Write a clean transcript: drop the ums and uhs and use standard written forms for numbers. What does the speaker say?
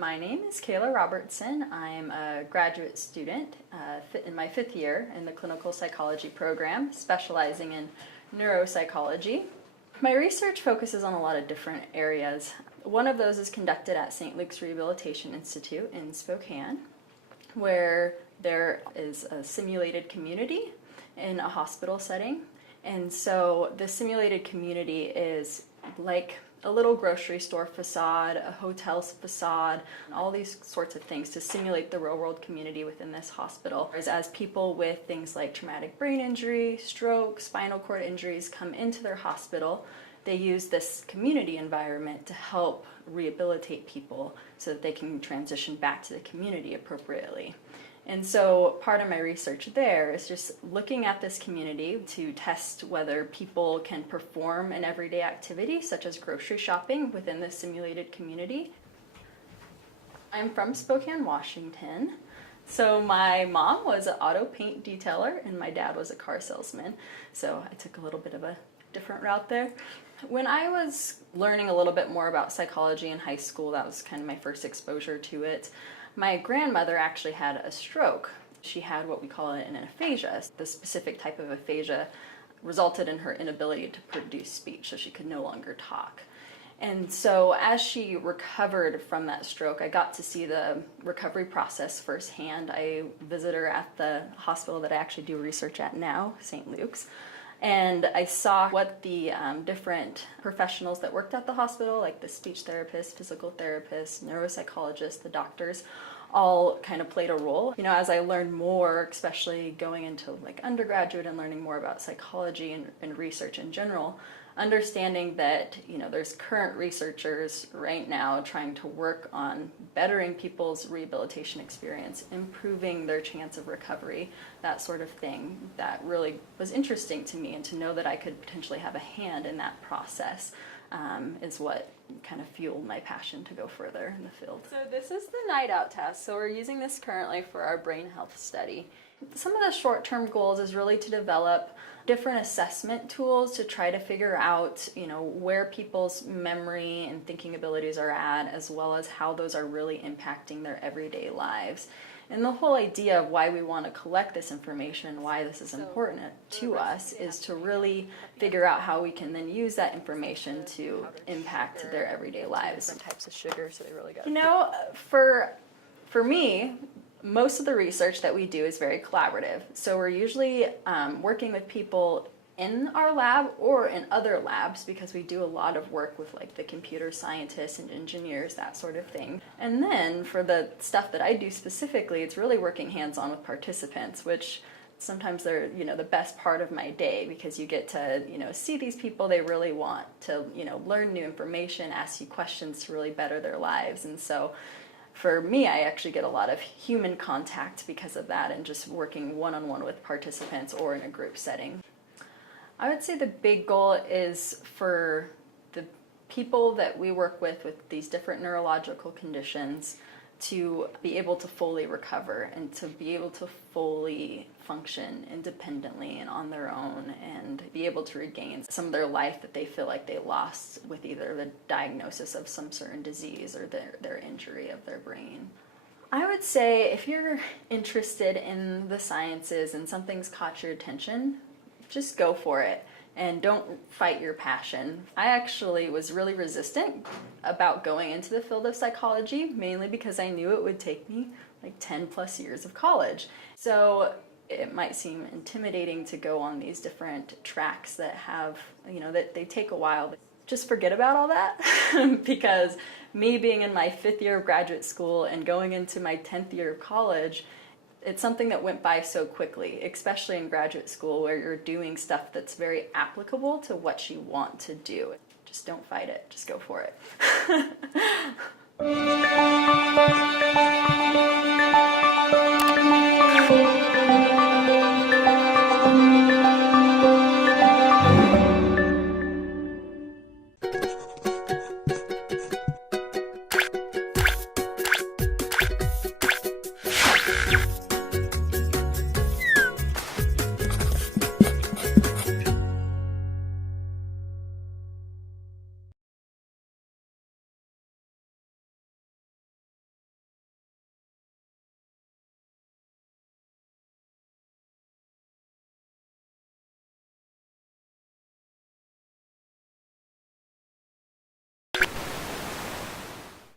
My name is Kayela Robertson. I'm a graduate student in my 5th year in the clinical psychology program, specializing in neuropsychology. My research focuses on a lot of different areas. One of those is conducted at St. Luke's Rehabilitation Institute in Spokane, where there is a simulated community in a hospital setting. And so the simulated community is like a little grocery store facade, a hotel's facade, all these sorts of things to simulate the real-world community within this hospital. As people with things like traumatic brain injury, stroke, spinal cord injuries come into their hospital, they use this community environment to help rehabilitate people so that they can transition back to the community appropriately. And so part of my research there is just looking at this community to test whether people can perform an everyday activity such as grocery shopping within the simulated community. I'm from Spokane, Washington. So my mom was an auto paint detailer and my dad was a car salesman. So I took a little bit of a different route there. When I was learning a little bit more about psychology in high school, that was kind of my first exposure to it. My grandmother actually had a stroke. She had what we call an aphasia. The specific type of aphasia resulted in her inability to produce speech, so she could no longer talk. And so as she recovered from that stroke, I got to see the recovery process firsthand. I visited her at the hospital that I actually do research at now, St. Luke's. And I saw what the different professionals that worked at the hospital, like the speech therapist, physical therapist, neuropsychologist, the doctors, all kind of played a role. You know, as I learned more, especially going into like undergraduate and learning more about psychology and research in general, understanding that, you know, there's current researchers right now trying to work on bettering people's rehabilitation experience, improving their chance of recovery, that sort of thing, that really was interesting to me, and to know that I could potentially have a hand in that process is what kind of fueled my passion to go further in the field. So this is the night out test. So we're using this currently for our brain health study. Some of the short-term goals is really to develop different assessment tools to try to figure out, you know, where people's memory and thinking abilities are at, as well as how those are really impacting their everyday lives. And the whole idea of why we want to collect this information, why this is important to us, is to really figure out how we can then use that information to impact their everyday lives. Different types of sugar, so they really got. You know, for me, most of the research that we do is very collaborative. So we're usually working with people in our lab or in other labs, because we do a lot of work with like the computer scientists and engineers, that sort of thing. And then for the stuff that I do specifically, it's really working hands-on with participants, which sometimes they're, you know, the best part of my day, because you get to, you know, see these people. They really want to, you know, learn new information, ask you questions to really better their lives. And so for me, I actually get a lot of human contact because of that, and just working one-on-one with participants or in a group setting. I would say the big goal is for the people that we work with these different neurological conditions to be able to fully recover and to be able to fully function independently and on their own, and be able to regain some of their life that they feel like they lost with either the diagnosis of some certain disease or their injury of their brain. I would say if you're interested in the sciences and something's caught your attention, just go for it and don't fight your passion. I actually was really resistant about going into the field of psychology, mainly because I knew it would take me like 10 plus years of college. So it might seem intimidating to go on these different tracks that have, you know, that they take a while. Just forget about all that because me being in my 5th year of graduate school and going into my 10th year of college, it's something that went by so quickly, especially in graduate school, where you're doing stuff that's very applicable to what you want to do. Just don't fight it, just go for it.